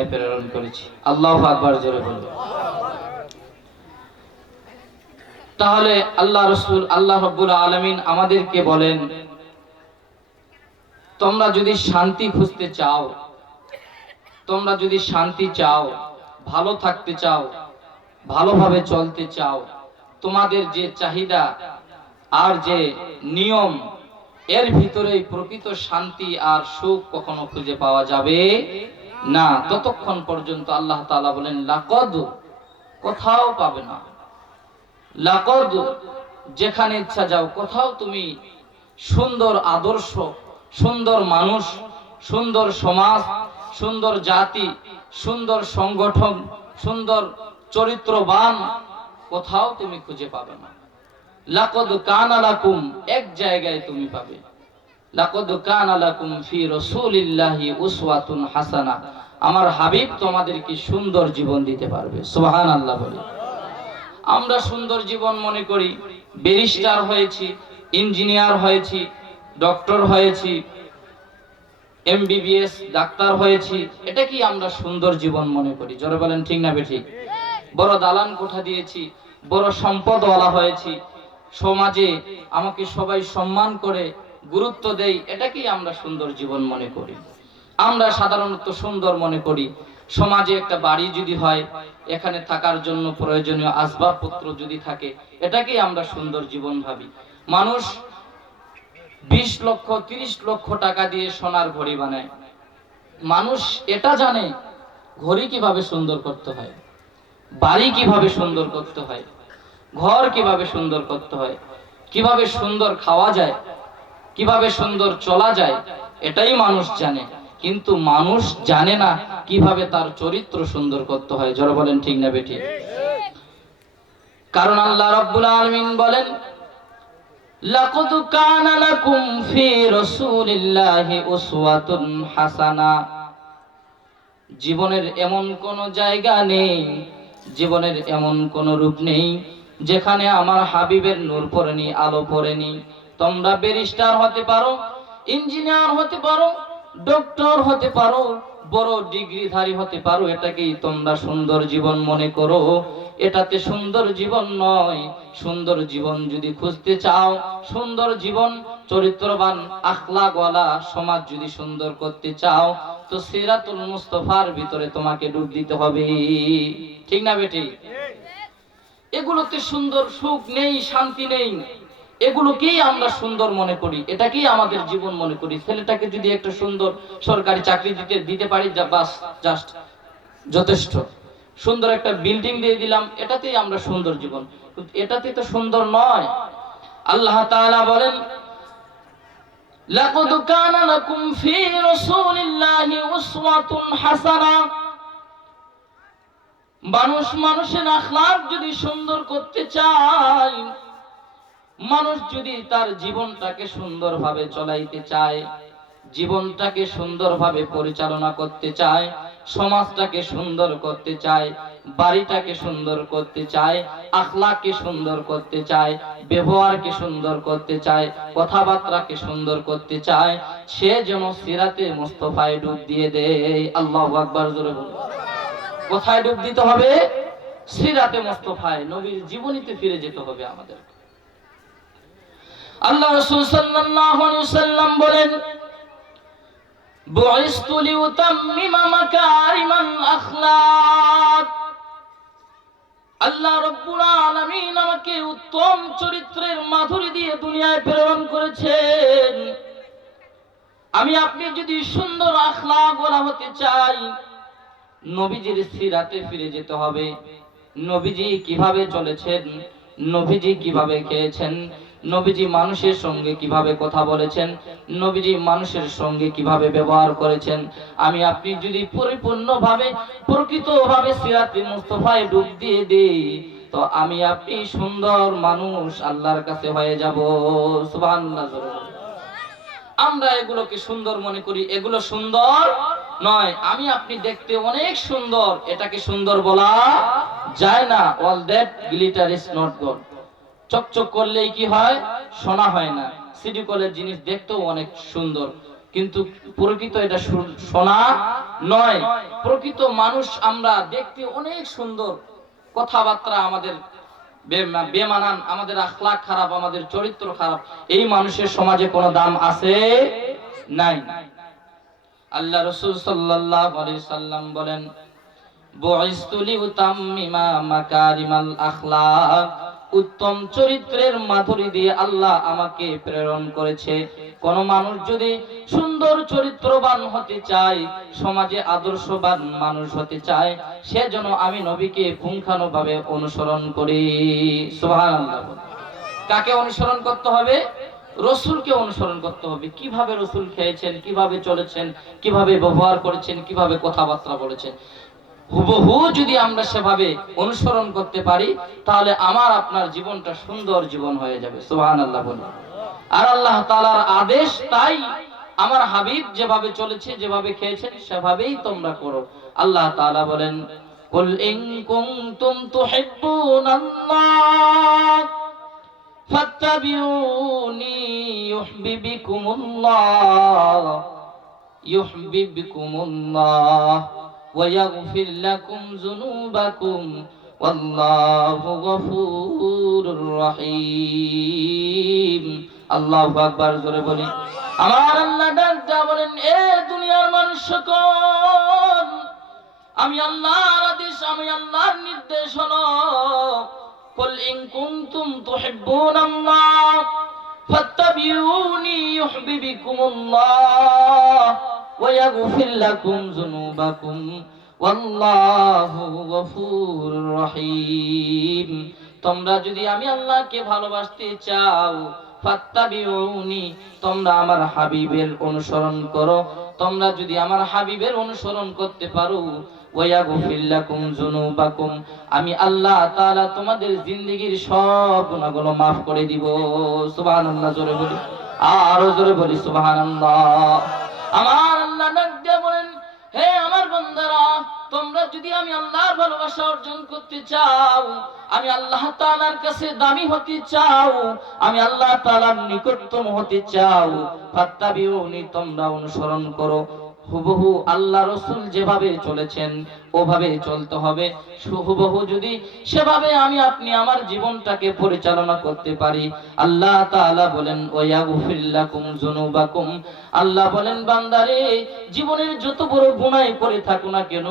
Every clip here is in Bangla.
দুনিয়ায় প্রেরণ করেছি। আল্লাহু আকবার, জোরে বলুন। তাহলে আল্লাহ রাসূল আল্লাহ রাব্বুল আলামিন আমাদেরকে বলেন, তোমরা যদি শান্তি খুঁজতে চাও, তোমরা যদি শান্তি চাও, ভালো থাকতে চাও, ভালোভাবে চলতে চাও, তোমাদের যে চাহিদা আর যে নিয়ম, এর ভিতরেই প্রকৃত শান্তি আর সুখ কখনো খুঁজে পাওয়া যাবে না, ততক্ষণ পর্যন্ত আল্লাহ তাআলা বলেন লাকদ, কোথাও পাবে না। লাকদ, যেখানে ইচ্ছা যাও, কোথাও তুমি সুন্দর আদর্শ, সুন্দর মানুষ, সুন্দর সমাজ, সুন্দর জাতি, সুন্দর সংগঠন, সুন্দর চরিত্রবান কোথাও তুমি খুঁজে পাবে না। লাকদ কানা লাকুম, এক জায়গায় তুমি পাবে। লাকদ কানা লাকুম ফি রাসূলিল্লাহি উসওয়াতুন হাসানা, আমার হাবিব তোমাদেরকে সুন্দর জীবন দিতে পারবে। সুবহানাল্লাহ বলি। আমরা সুন্দর জীবন মনে করি, ব্যারিস্টার হয়েছি, ইঞ্জিনিয়ার হয়েছি, ডক্টর হয়েছি, এমবিবিএস ডাক্তার হয়েছি, এটা কি আমরা সুন্দর জীবন মনে করি? জোরে বলেন ঠিক না বেঠিক? বড় দালান কোঠা দিয়েছি, বড় সম্পদওয়ালা হয়েছি, সমাজে আমাকে সবাই সম্মান করে, গুরুত্ব দেয়, এটা কি আমরা সুন্দর জীবন মনে করি? আমরা সাধারণত সুন্দর মনে করি সমাজে একটা বাড়ি যদি হয়, এখানে থাকার জন্য প্রয়োজনীয় আসবাবপত্র যদি থাকে, এটাকেই আমরা সুন্দর জীবন ভাবি। মানুষ 20 লক্ষ 30 লক্ষ টাকা দিয়ে সোনার ঘড়ি বানায়। মানুষ এটা জানে ঘড়ি কিভাবে সুন্দর করতে হয়, বাড়ি কিভাবে সুন্দর করতে হয়, ঘর কিভাবে সুন্দর করতে হয়, কিভাবে সুন্দর খাওয়া যায়, কিভাবে সুন্দর চলা যায়, এটাই মানুষ জানে। কিন্তু মানুষ জানে না কিভাবে তার চরিত্র সুন্দর করতে হয়। যারা বলেন ঠিক না বেঠিক? কারণ আল্লাহ রাব্বুল আলামিন বলেন, লাকাদ কানা লাকুম ফি রাসূলিল্লাহি উসওয়াতুন হাসানা, জীবনের এমন কোন জায়গা নেই, জীবনের এমন কোন রূপ নেই যেখানে আমার হাবিবের নূর পড়েনি, আলো পড়েনি। তোমরা ব্যারিস্টার হতে পারো, ইঞ্জিনিয়ার হতে পারো, ডক্টর হতে পারো, বড় ডিগ্রিধারী হতে পারো, এটাকেই তোমরা সুন্দর জীবন মনে করো। এটাতে সুন্দর জীবন নয়। সুন্দর জীবন যদি খুঁজতে চাও, সুন্দর জীবন, চরিত্রবান আখলাকওয়ালা সমাজ যদি সুন্দর করতে চাও, তো সিরাতুল মুস্তাফার ভিতরে তোমাকে ডুব দিতে হবে। ঠিক না বেটি? এগুলোতে সুন্দর সুখ নেই, শান্তি নেই, এগুলোকেই আমরা সুন্দর মনে করি, এটাকেই আমাদের জীবন মনে করি। ছেলেটাকে যদি একটা সুন্দর সরকারি চাকরি দিতে পারি, বাস, জাস্ট যথেষ্ট। সুন্দর একটা বিল্ডিং দিয়ে দিলাম, এটাতেই আমরা সুন্দর জীবন। এটাতে তো সুন্দর নয়। আল্লাহ তাআলা বলেন, লাকাদ কানা লাকুম ফি রাসূলিল্লাহি উসওয়াতুন হাসানা, মানুষ মানুষের আখলাক যদি সুন্দর করতে চায়, মানুষ যদি তার জীবনটাকে সুন্দরভাবে চলাইতে চায়, জীবনটাকে সুন্দরভাবে পরিচালনা করতে চায়, সমাজটাকে সুন্দর করতে চায়, বাড়িটাকে সুন্দর করতে চায়, আখলাককে সুন্দর করতে চায়, ব্যবহারকে সুন্দর করতে চায়, কথাবার্তাকে সুন্দর করতে চায়, সে যেন সিরাতে মুস্তাফায় ডুব দিয়ে দেয়। আল্লাহু আকবার, জোরে বলুন। কোথায় ডুব দিতে হবে? সিরাতে মুস্তাফায়, নবীর জীবনীতে ফিরে যেতে হবে আমাদের। আল্লাহ রাসূল সাল্লাল্লাহু আলাইহি ওয়াসাল্লাম বলেন, বুইসতু লিউতাম্মিমা মাকারিমাল আখলাক, আল্লাহ রাব্বুল আলামিন আমাকে উত্তম চরিত্রের মাধুরী দিয়ে দুনিয়ায় প্রেরণ করেছেন। আমি আপনি যদি সুন্দর আখলাকওয়ালা হতে চাই, নবীজির সিরাতে ফিরে যেতে হবে। নবীজি কিভাবে চলেছেন, নবীজি কিভাবে খেয়েছেন, নবীজি মানুষের সঙ্গে কিভাবে কথা বলেছেন, নবীজি মানুষের সঙ্গে কিভাবে ব্যবহার করেছেন, আমি আপনি যদি পরিপূর্ণভাবে প্রকৃতভাবে সিরাতে মুস্তাফায় ডুব দিয়ে দেই, তো আমি আপনি সুন্দর মানুষ আল্লাহর কাছে হয়ে যাব। সুবহানাল্লাহ। আমরা এগুলোকে সুন্দর মনে করি, এগুলো সুন্দর নয়। আমি আপনি দেখতে অনেক সুন্দর, এটাকে সুন্দর বলা যায় না। All that glitter is not gold. চকচক করলেই কি হয়? সোনা হয় না। সিটি কলের জিনিস দেখতেও অনেক সুন্দর, কিন্তু প্রকৃত এটা সোনা নয়। প্রকৃত মানুষ আমরা দেখতে অনেক সুন্দর, কথাবার্তা আমাদের বেমানান, আমাদের আখলাক খারাপ, আমাদের চরিত্র খারাপ, এই মানুষের সমাজে কোনো দাম আছে নাই। আল্লাহ রাসূল সাল্লাল্লাহু আলাইহি সাল্লাম বলেন, বুইসতু লিউতাম্মিমা মাকারিমাল আখলাক, উত্তম চরিত্রের মাধুরী দিয়ে আল্লাহ আমাকে প্রেরণ করেছে। কোন মানুষ যদি সুন্দর চরিত্রবান হতে চায়, সমাজে আদর্শবান মানুষ হতে চায়, সেজন্য আমি নবীকে পুঙ্খানুভাবে অনুসরণ করি। সুবহানাল্লাহ। কাকে অনুসরণ করতে হবে? রসুলকে অনুসরণ করতে হবে। কিভাবে রসুল খেয়েছেন, কিভাবে চলেছেন, কিভাবে ব্যবহার করেছেন, কিভাবে কথাবার্তা বলেছেন, হুবহু যদি আমরা সেভাবে অনুসরণ করতে পারি, তাহলে আমার আপনার জীবনটা সুন্দর জীবন হয়ে যাবে। সুবহানাল্লাহ বলি। আর আল্লাহ তাআলার আদেশ, তাই আমার হাবিব যেভাবে চলেছে, যেভাবে খেয়েছেন, সেভাবেই তোমরা করো। আল্লাহ তাআলা বলেন, কুল ইন কুনতুম তুহিব্বুনাল্লাহ ফাত্তাবিউনি ইউহিব্বুকুমুল্লাহ ويغفر لكم ذنوبكم والله غفور رحيم। আল্লাহু আকবার। জোরে বলি। আমার আল্লাহ ডাকটা বলেন, এ দুনিয়ার মানুষ সকল, আমি আল্লাহর আদেশ, আমি আল্লাহর নির্দেশ হলো, কুল ইন কুনতুম তুহিব্বুনাল্লাহ ফাত্তাবিউনি ইউহিব্বুকুমুল্লাহ ويغفر لكم ذنوبكم والله غفور رحيم। তোমরা যদি আমি আল্লাহকে ভালোবাসতে চাও, ফাত্তাবিউনি, তোমরা আমার হাবিবের অনুসরণ করো। তোমরা যদি আমার হাবিবের অনুসরণ করতে পারো, ওয়ায়াগফির লাকুম যুনুবাকুম, আমি আল্লাহ তাআলা তোমাদের জিন্দেগীর সব গুনাহগুলো maaf করে দিব। সুবহানাল্লাহ। জোরে বলি, আরো জোরে বলি সুবহানাল্লাহ। আমার আল্লাহ ডাক দিয়ে বলেন, হে আমার বান্দারা, তোমরা যদি আমি আল্লাহর ভালোবাসা অর্জন করতে চাও, আমি আল্লাহ তাআলার কাছে দামি হতে চাও, আমি আল্লাহ তাআলার নিকটতম হতে চাও, ফাত্তাবিউনি, তোমরা অনুসরণ করো। হুবহু আল্লাহ রাসূল যেভাবে চলেছেন ওভাবে চলতে হবে। হুবহু যদি সেভাবে আমি আপনি আমার জীবনটাকে পরিচালনা করতে পারি, আল্লাহ তাআলা বলেন, ওয়ায়াগফির লাকুম যুনুবাকুম, আল্লাহ বলেন, বান্দারে, জীবনের যত বড় গুনাহ করে থাকো না কেন,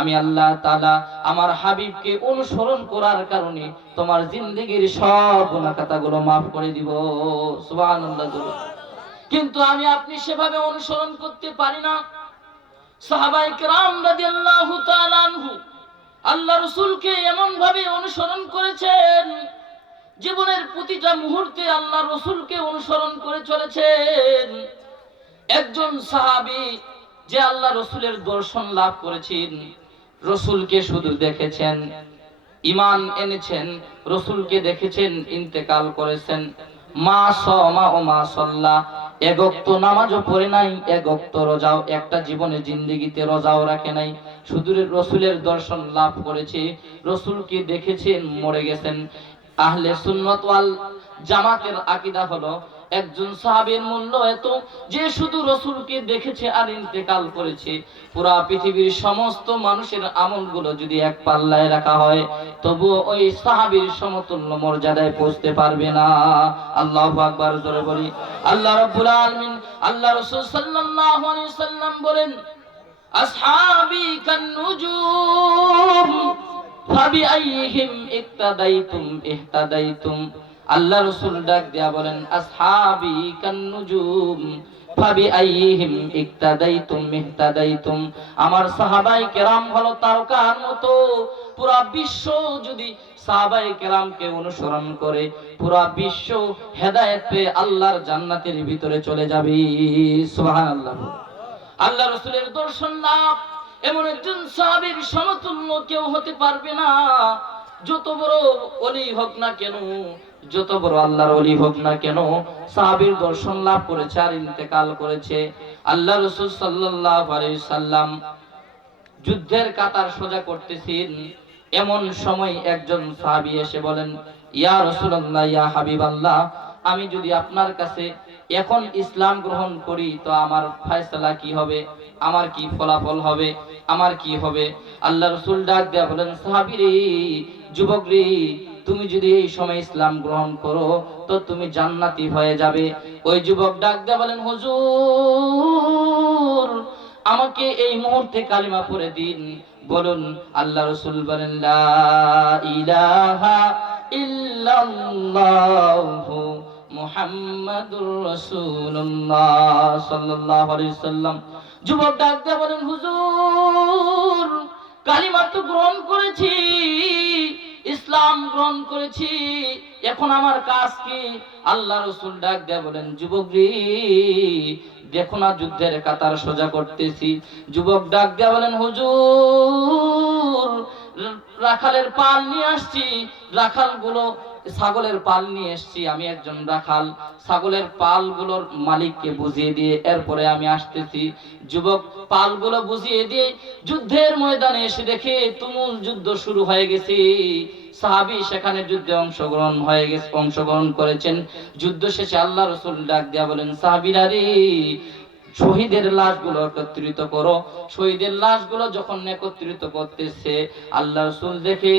আমি আল্লাহ তাআলা আমার হাবিবকে অনুসরণ করার কারণে তোমার জিন্দেগীর সব গুনাহ খাতাগুলো maaf করে দিব। সুবহানাল্লাহ। কিন্তু আমি আপনি সেভাবে অনুসরণ করতে পারি না। সাহাবায়ে কেরাম রাদিয়াল্লাহু তাআলা আনহু আল্লাহ রাসূলকে এমন ভাবে অনুসরণ করেছেন, জীবনের প্রতিটা মুহূর্তে আল্লাহ রাসূলকে অনুসরণ করে চলেছেন। একজন সাহাবী যে আল্লাহ রাসূলের দর্শন লাভ করেছেন, রাসূলকে শুধু দেখেছেন, ঈমান এনেছেন, রাসূলকে দেখেছেন, ইন্তেকাল করেছেন, মা সামা ও মা সাল্লা, এক ওয়াক্ত নামাজও পড়ে নাই, এক ওয়াক্ত রোজাও, একটা জীবনে জিন্দেগিতে রোজাও রাখে নাই, শুধু রাসূলের দর্শন লাভ করেছে, রাসূলকে দেখেছেন, মরে গেছেন। আহলে সুন্নাত ওয়াল জামাতের আকীদা হলো, একজন সাহাবীর মূল্য এত যে শুধু রাসূলকে দেখেছে আর ইন্তেকাল করেছে। পুরা পৃথিবীর সমস্ত মানুষের আমলগুলো যদি এক পাল্লায় রাখা হয়, তবুও ওই সাহাবীর সমতুল্য মর্যাদায় পৌঁছতে পারবে না। আল্লাহু আকবার। জোরে বলি। আল্লাহ রাব্বুল আলামিন, আল্লাহ রাসূল সাল্লাল্লাহু আলাইহি সাল্লাম বলেন, আসহাবি কান নুজুম ফাবিআইহিম ইক্তাদাইতুম ইহতাদাইতুম। আল্লাহ রাসূল ডাক দিয়া বলেন, আসহাবি কান নুজুম ফাবিআইহিম ইক্তাদাইতুম ইহতাদাইতুম। আমার সাহাবায়ে কেরাম হলো তারকার মতো। পুরা বিশ্ব যদি সাহাবায়ে কেরামকে অনুসরণ করে, পুরা বিশ্ব হেদায়েত পেয়ে আল্লাহর জান্নাতের ভিতরে চলে যাবে। সুবহানাল্লাহ। আল্লাহ রাসূলের দর্শন লাভ এমন একজন সাহাবীর সমতুল্য কেউ হতে পারবে না। যত বড় ওলি হোক না কেন, যত বড় আল্লাহর ওলি হোক না কেন, সাহাবীর দর্শন লাভ করেছে আর ইন্তেকাল করেছে। আল্লাহ রাসূল সাল্লাল্লাহু আলাইহি সাল্লাম যুদ্ধের কাতার সোজা করতেছেন, এমন সময় একজন সাহাবী এসে বলেন, ইয়া রাসূলুল্লাহ, ইয়া হাবিবাল্লাহ, আমি যদি আপনার কাছে এখন ইসলাম গ্রহণ করি তো আমার ফয়সালা কি হবে, আমার কি ফলাফল হবে, আমার কি হবে? আল্লাহ রাসূল ডাক দেয়া বলেন, সাহাবীরে, যুবক রে, তুমি যদি এই সময় ইসলাম গ্রহণ করো তো তুমি জান্নাতি হয়ে যাবে। ওই যুবক ডাক দেয়া বলেন, হুজুর আমাকে এই মুহূর্তে কালিমা পড়ে দিন। বলুন। আল্লাহ রাসূল বলেন, লা ইলাহা ইল্লাল্লাহু মুহাম্মাদুর রাসূলুল্লাহ সাল্লাল্লাহু আলাইহি সাল্লাম। যুবক ডাক দিয়ে বলেন, হুজুর কালিমা তো গ্রহণ করেছি, ইসলাম গ্রহণ করেছি, এখন আমার কাজ কি? আল্লাহ রাসূল ডাক দিয়ে বলেন, যুবক রে, দেখো না যুদ্ধের কাতার সোজা করতেছি। যুবক ডাক দিয়ে বলেন, হুজুর রাখালের পাল নিয়ে আসছি, রাখালগুলো ছাগলের পাল নিয়ে এসেছি, আমি একজন রাখাল, ছাগলের পালগুলোর মালিককে বুঝিয়ে দিয়ে এরপরে আমি আসতেছি। যুবক পালগুলো বুঝিয়ে দিয়ে যুদ্ধের ময়দানে এসে দেখে তুমুল যুদ্ধ শুরু হয়ে গেছে। সাহাবী সেখানে যুদ্ধে অংশগ্রহণ করেছেন। যুদ্ধ শেষে আল্লাহ রাসূল ডাক দিয়া বলেন, সাহাবীরা রে, শহীদের লাশগুলো একত্রিত করো। শহীদের লাশগুলো যখন একত্রিত করতেছে, আল্লাহ রাসূল দেখে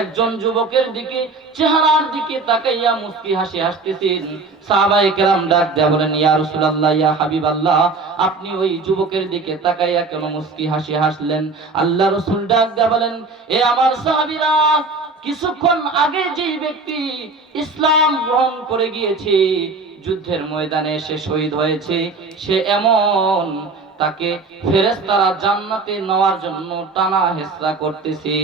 একজন যুবকের দিকে, চেহারার দিকে তাকাইয়া মুস্কি হাসি হাসতেছেন। সাহাবায়ে কেরাম ডাক দেয়া বলেন, ইয়া রাসূলুল্লাহ, ইয়া হাবিবাল্লাহ, আপনি ওই যুবকের দিকে তাকাইয়া কেন মুস্কি হাসি হাসলেন? আল্লাহ রাসূল ডাক দেয়া বলেন, এ আমার সাহাবীরা, কিছুক্ষণ আগে যেই ব্যক্তি ইসলাম গ্রহণ করে গিয়েছে, যুদ্ধের ময়দানে সে শহীদ হয়েছে, সে এমন তাকে ফেরেশতারা জান্নাতে নেওয়ার জন্য টানা হেচড়া করতেছে।